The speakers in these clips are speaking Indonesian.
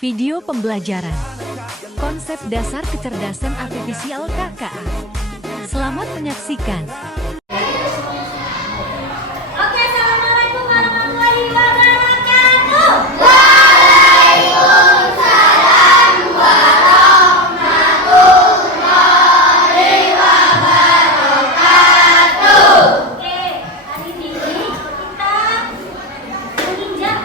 Video pembelajaran Konsep Dasar Kecerdasan Artifisial KKA. Selamat menyaksikan. Oke, assalamualaikum warahmatullahi wabarakatuh. Waalaikumsalam warahmatullahi wabarakatuh. Oke, hari ini kita menginjak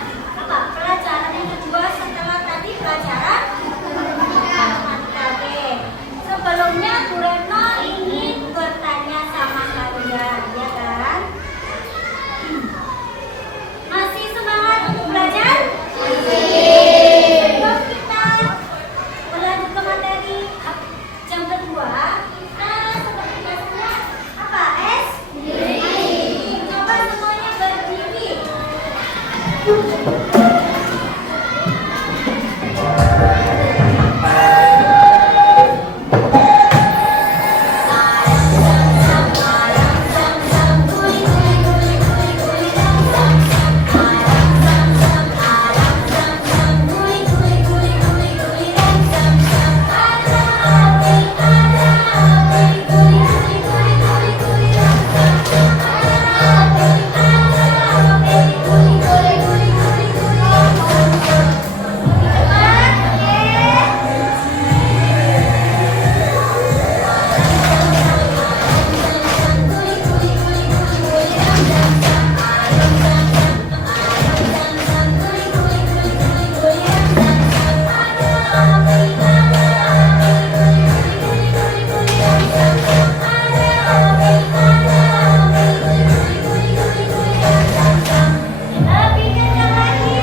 pelajaran yang kedua setelah tadi pelajaran matematika. Oke, sebelumnya Bu Retno ingin bertanya sama kalian, ya kan? Masih semangat untuk belajar? Sebelum kita berlanjut ke materi jam kedua, kita seperti biasanya apa? Coba semuanya berdiri. Lebih kencang lagi. Lebih kencang lagi.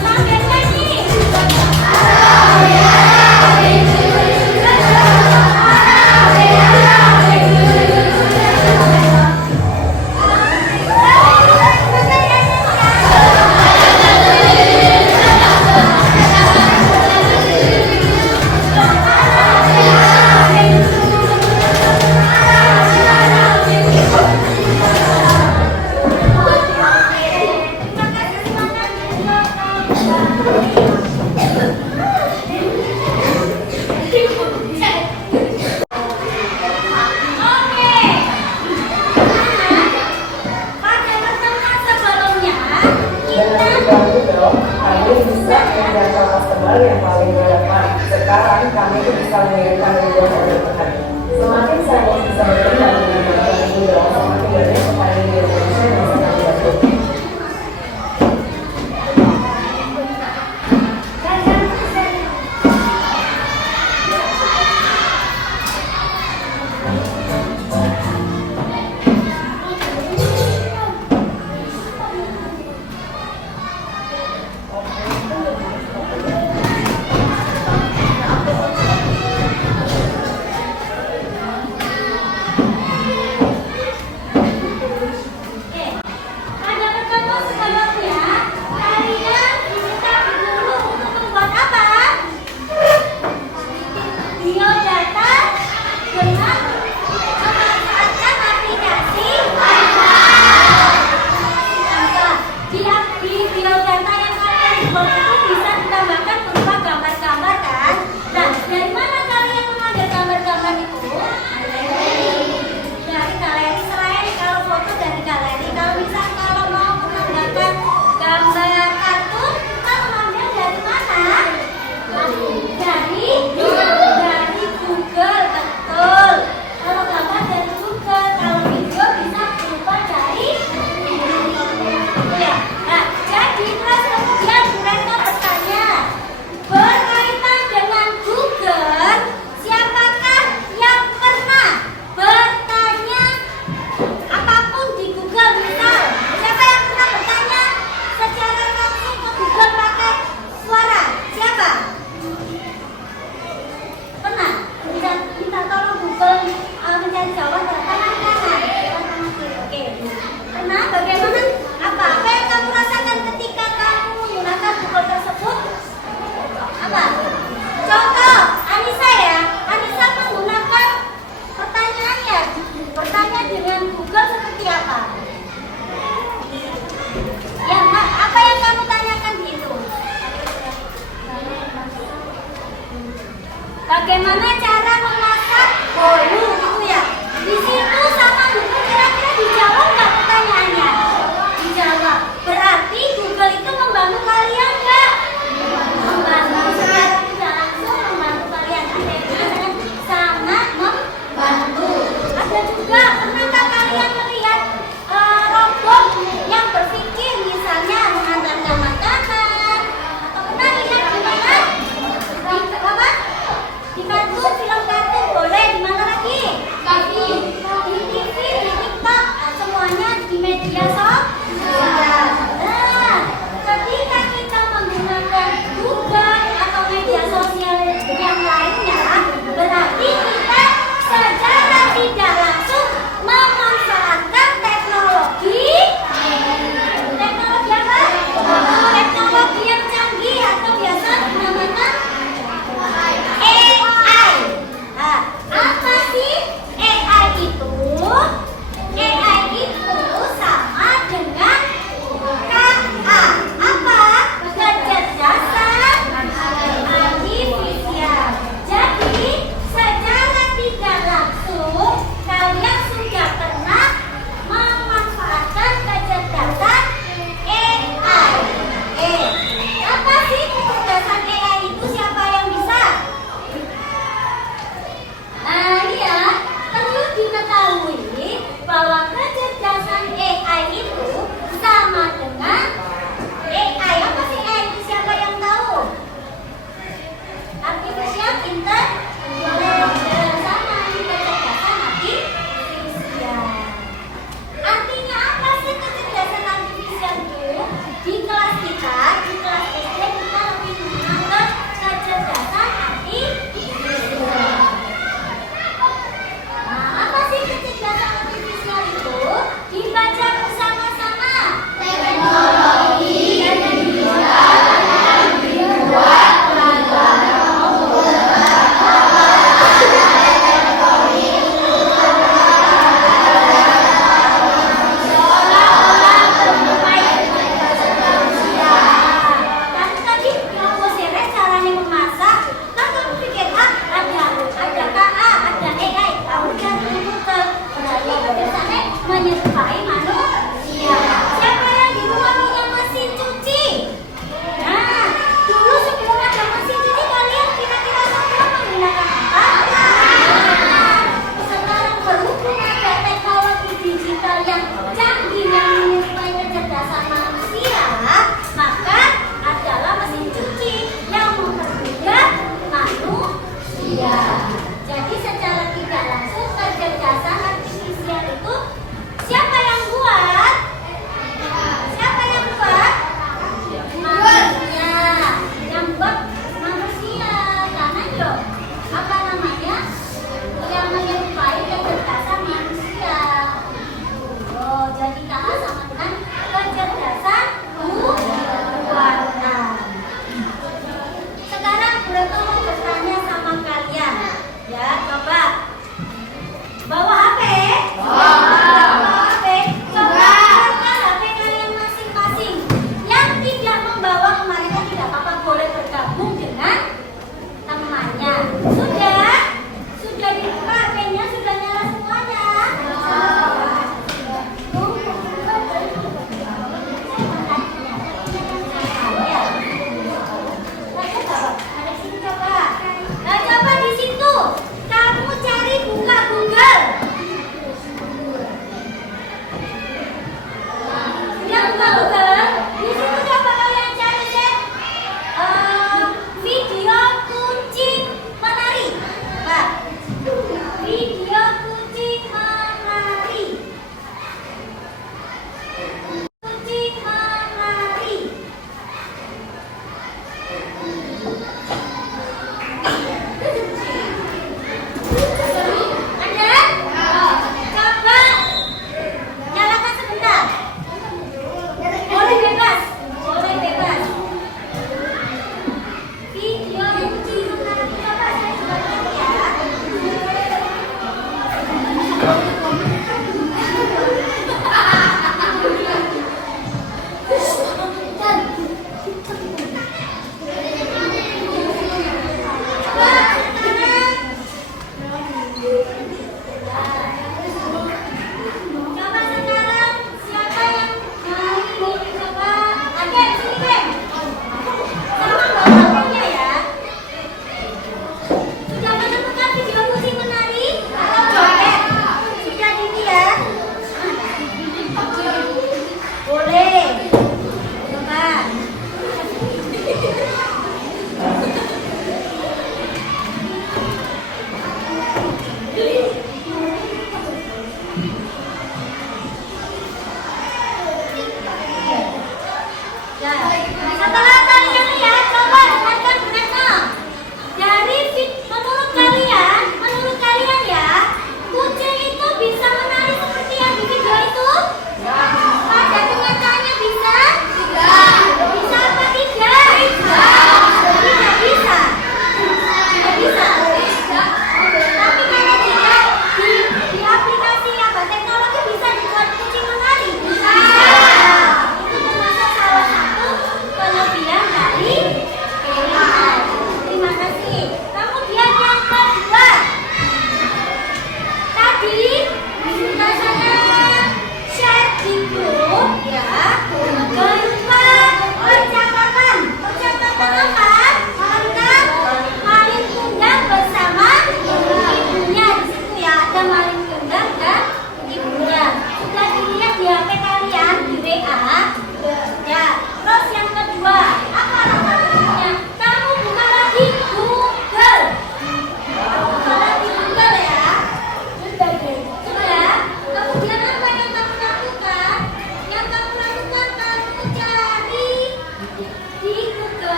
Makin lagi. Oke. Pada pertemuan sebelumnya kita Kami bisa menjangkau customer yang paling relevan. Sekarang kami bisa mengirimkan video order per hari. Semakin saya bisa berkembang dengan video, semakin banyak petani di Indonesia yang bisa kami bantu. bagaimana cara memasak bolu gitu ya. Di situ sama Google kira-kira dijawab nggak pertanyaannya? Dijawab. Berarti Google itu membantu kalian nggak? Membantu secara tidak langsung membantu kalian. Ada yang bilang sama membantu. Ada juga pernahkah kalian melihat robot yang berpikir misalnya mengantarkan makanan atau pernah lihat di mana? Di apa? Di kartun film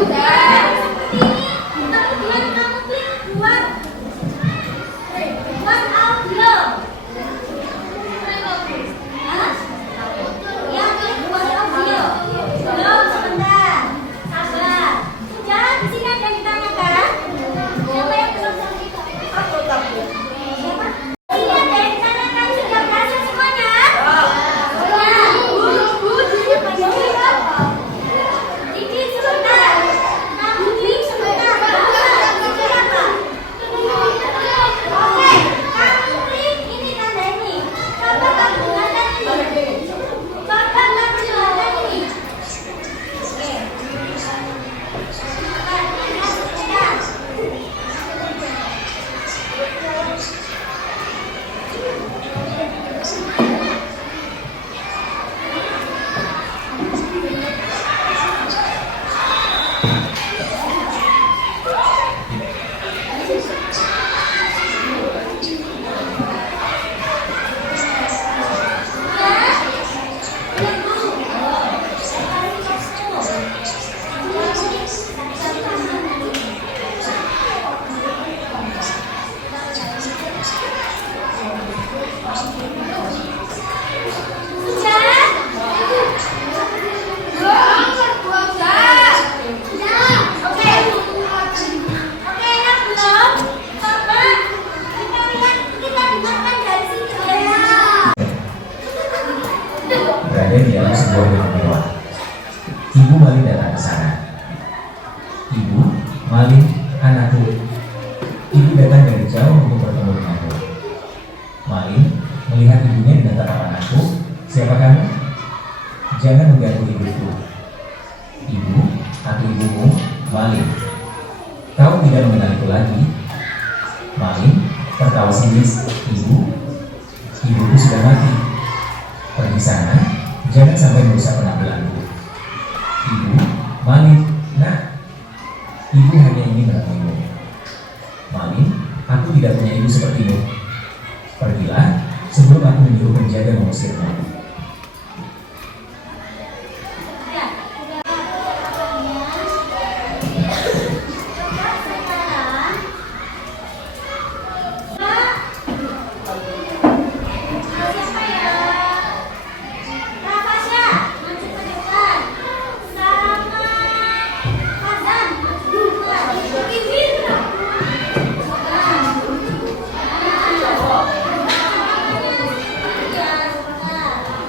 Seperti ini, kemudian kamu klik buat audio. Hah? Ya, klik buat audio. Belum, sebentar. Sabar. Sudah, di sini ada yang ditanyakan. Siapa yang belum selesai? Siapa? Ini ada yang ditanyakan, sudah berhasil semuanya? Dikit sebentar. Kamu klik sebentar. Dikit apa? Oke, kamu klik ini tanda ini. Coba kamu tanda ini. Coba kamu tanda ini. Oke. Sebentar. Berada di dalam sebuah rumah mewah. Ibu Malin datang ke sana. Ibu, Malin, anakku. Ibu datang dari jauh untuk bertemu denganmu. Malin melihat ibunya dengan tatapan aku. Siapa kamu? Jangan mengganggu hidupku. Ibu, aku ibumu, Malin. Kau tidak mengenaliku lagi. Malin tertawa sinis. Ibuku sudah mati. Pergi sana, jangan sampai merusak penampilanku. Ibu, Malin, nak. Ibu hanya ingin menemuimu. Malin, aku tidak punya ibu sepertimu. Pergilah sebelum aku menyuruh penjaga mengusirmu. Ya, sudah pertanyaannya. Coba sekarang. Siapa ya? Rafasya, maju ke depan. Sama Fazan, maju ke depan. Bibir. Ya, sebentar.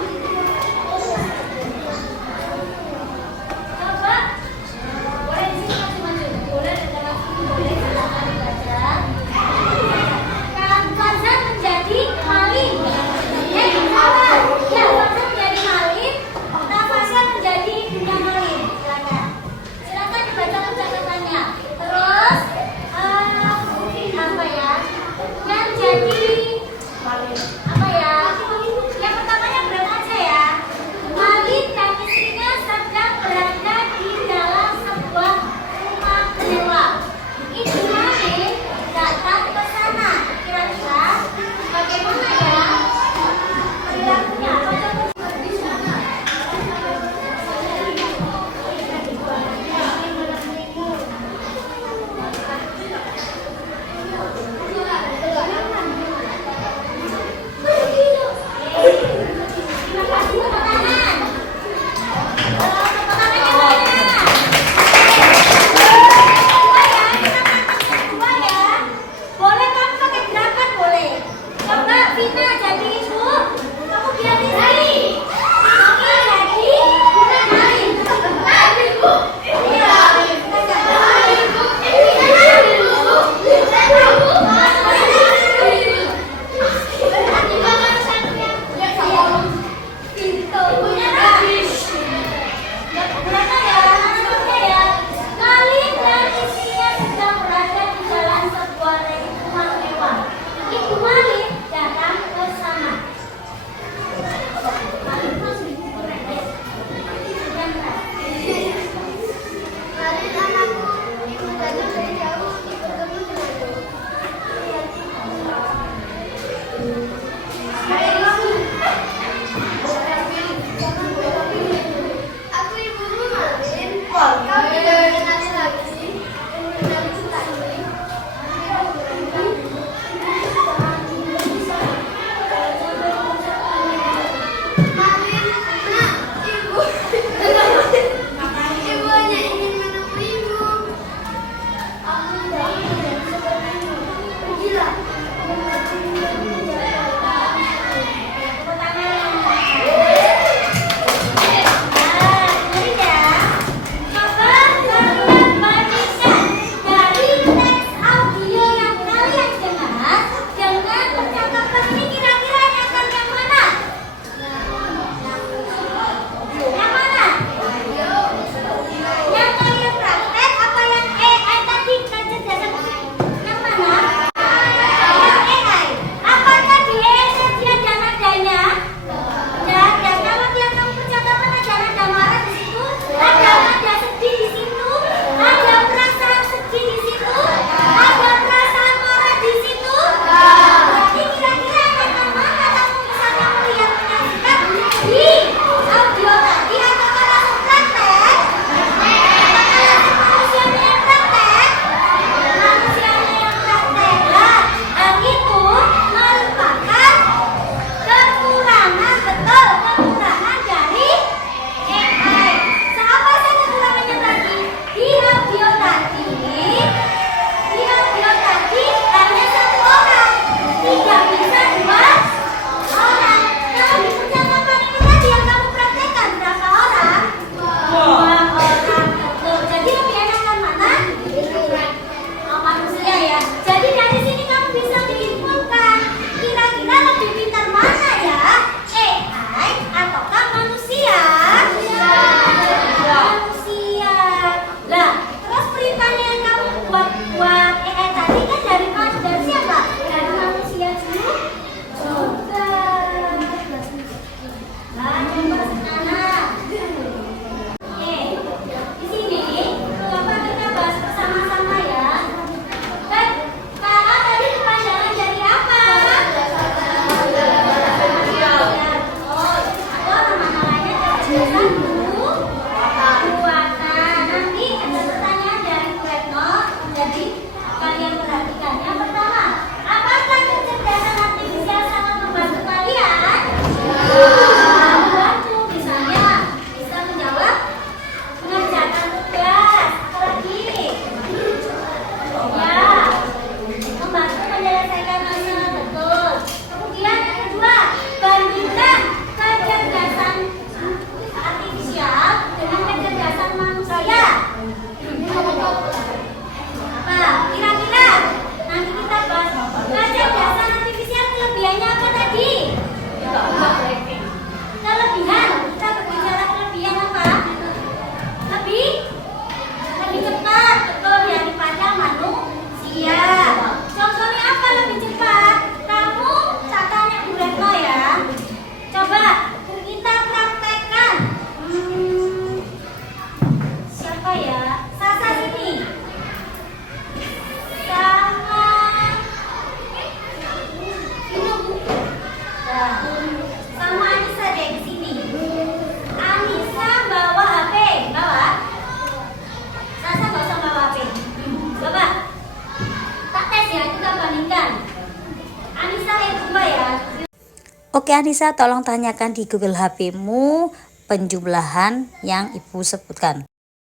Oke Anissa, tolong tanyakan di Google HP-mu penjumlahan yang Ibu sebutkan.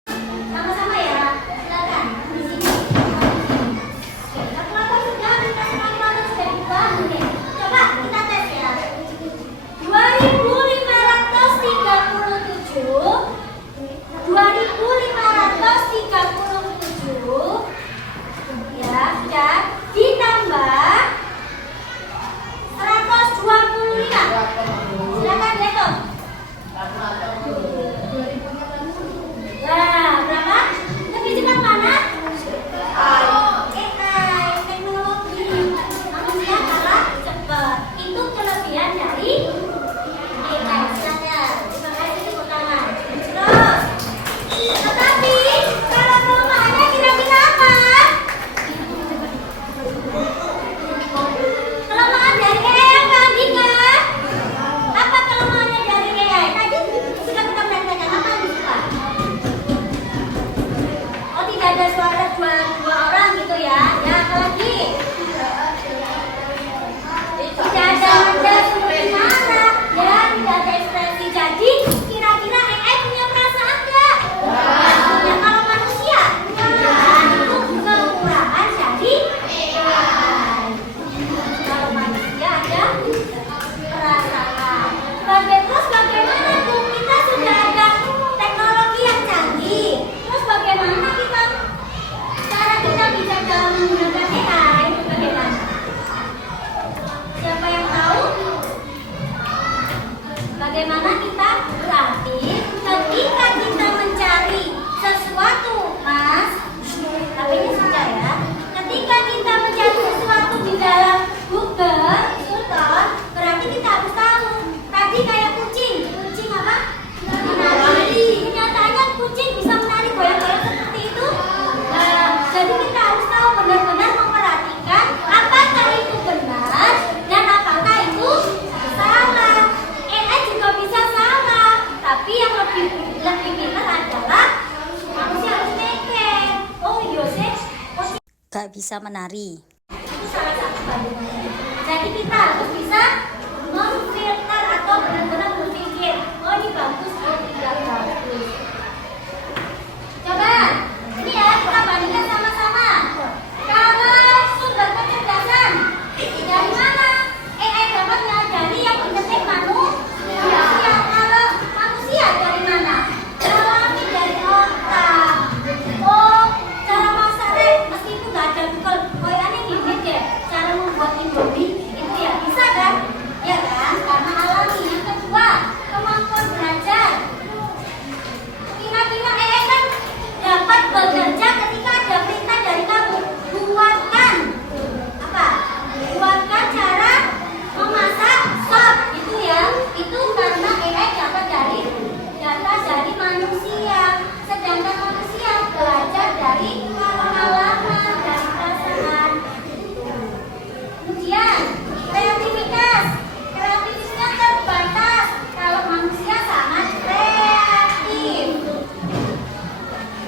Sama-sama ya, silakan di sini. Oke, kalkulator sudah, aplikasi kalkulator sudah dibangun ya. Coba kita tes ya. 2.537 ya, sudah ditambah 125. Silakan dihitung. Nah, berapa? Lebih cepat mana? AI, teknologi. Manusia kalah cepat. Itu kelebihan dari AI. Silakan. Terima kasih tepuk tangan. Terus. Tetapi kalau kelemahannya kira-kira apa? Kelemahan dari AI apa, Andika? Apa kelemahannya dari AI? Tadi sudah kita praktekkan. Apa yang disuka? Oh, tidak ada suara dua orang gitu ya? Ya, apa lagi? Tidak ada nada seperti mana? Ya, tidak ada ekspresi. Jadi, kira-kira AI punya perasaan nggak? Ya, kalau manusia, nah, itu kekurangan dari AI. Kalau manusia ada perasaan. Terus bagaimana tuh? Kita sudah ada teknologi yang canggih. Terus bagaimana cara kita bisa dalam menggunakan AI? Bagaimana? Siapa yang tahu? Bagaimana kita berarti ketika kita mencari sesuatu, Mas, tapi ini sudah ya. Ketika kita mencari sesuatu di dalam Google, Sultan, berarti kita harus tahu. Tadi kayak kucing apa? Menari. Kenyataannya kucing bisa menari goyang-goyang seperti itu. Nah, jadi kita harus tahu benar-benar memperhatikan apakah itu benar dan apakah itu salah. AI juga bisa salah, tapi yang lebih pintar adalah manusia harus mikir. Oh iya sih, Gak bisa menari. itu salah satu bagiannya. Jadi kita harus bisa memfilter atau benar-benar berpikir, oh ini bagus, oh tidak bagus. Coba, ini ya kita bandingkan sama-sama. Kalau sumber kecerdasan, dari mana AI dapat menyadari yang penting manusia? Kalau manusia dari mana? Alami dari otak. Oh, cara masak meskipun nggak ada Google, kayaknya gini deh, cara membuat Indomie itu ya bisa kan? Ya kan? Karena alami. Yang kedua, kemampuan belajar. Kira-kira AI kan dapat bekerja ketika ada perintah dari kamu. Buatkan apa? Buatkan cara memasak sop gitu ya. Itu karena AI dapat dari data dari manusia. Sedangkan manusia belajar dari pengalaman, dari perasaan. Kemudian kreativitasnya terbatas. Kalau manusia sangat kreatif.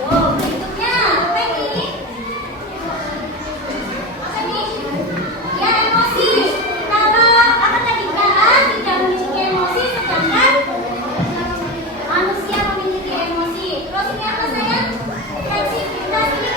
Oh, berikutnya apa ini? Apa ini? Ya, emosi. Kalau apa tadi? Tidak memiliki emosi, sedangkan manusia memiliki emosi. Terus ini apa sayang? Fleksibilitas ini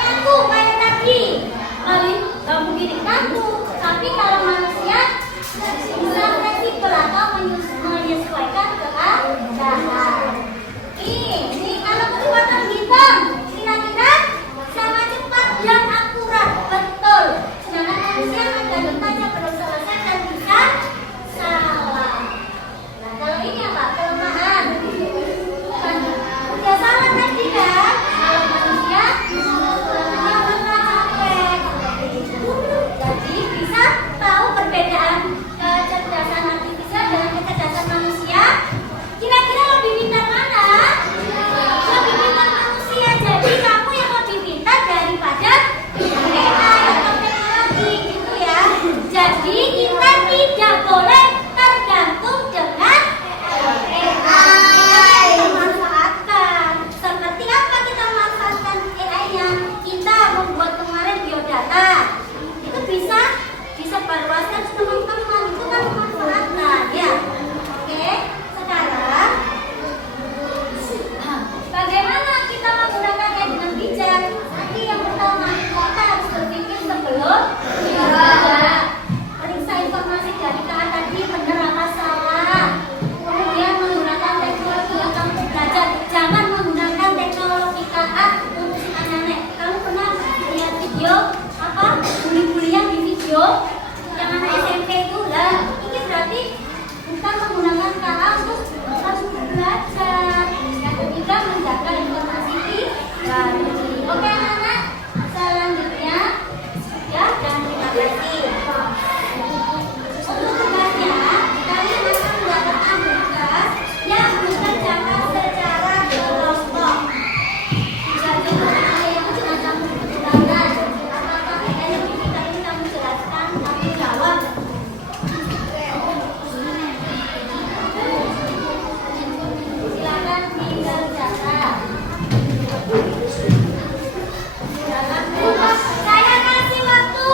Periksa informasi dari KA tadi benar apa salah. Kemudian menggunakan teknologi yang kamu belajar. Jangan menggunakan teknologi KA untuk si aneh-aneh. Kamu pernah lihat video apa bully-bulian di video yang anak SMP itu lah. Ini berarti bukan menggunakan KA untuk kamu belajar. Yang ketiga, menjaga informasi pribadi. Oke anak-anak, selanjutnya ya, dan terima kasih. Untuk tugasnya, kalian akan mendapatkan tugas yang dikerjakan secara kelompok. Jadi tugasnya itu cuma kamu kebetulan. Apakah yang kita ini kamu jelaskan, kamu jawab. Silakan dikerjakan. Saya kasih waktu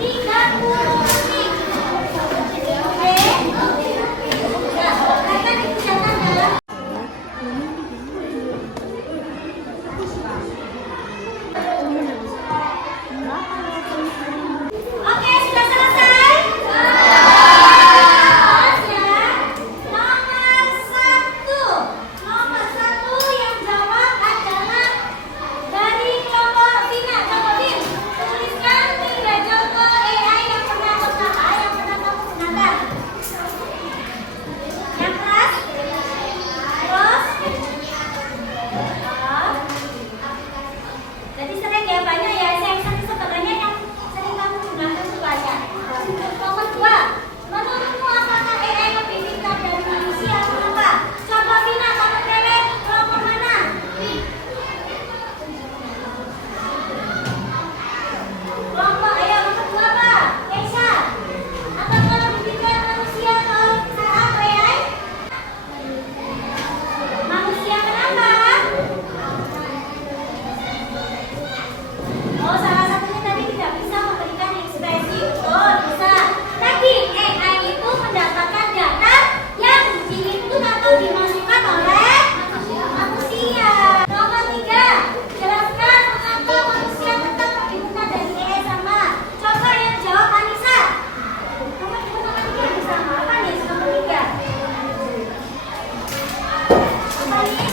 30 menit. Oke? Ya, akan dikerjakan dalam. Oke, sudah selesai? Terus ya, nomor satu yang jawab adalah dari kelompok Vina. Kelompok Vin, tuliskan 3 contoh AI yang pernah kamu gunakan. Yang keras? Terus? Jadi sering ya, banyak ya. Saya sebenarnya yang sering kamu gunakan itu banyak. Nomor 2, menurutmu apakah AI lebih pintar dari manusia? Kenapa? Coba Vina, kamu pilih kelompok mana? Kelompok, ayo nomor 2 apa? Keisha, apakah lebih pintar manusia atau AI? Manusia, kenapa? Oh, salah satunya tadi tidak bisa memberikan ekspresi. Betul, bisa. Tadi AI itu mendapatkan data yang diinput atau dimasukkan oleh manusia. Nomor 3, jelaskan mengapa manusia tetap lebih pintar dari AI sama. Coba yang jawab Anissa. Nomor 3 yang sama apa nih? Nomor 3. Apa nih?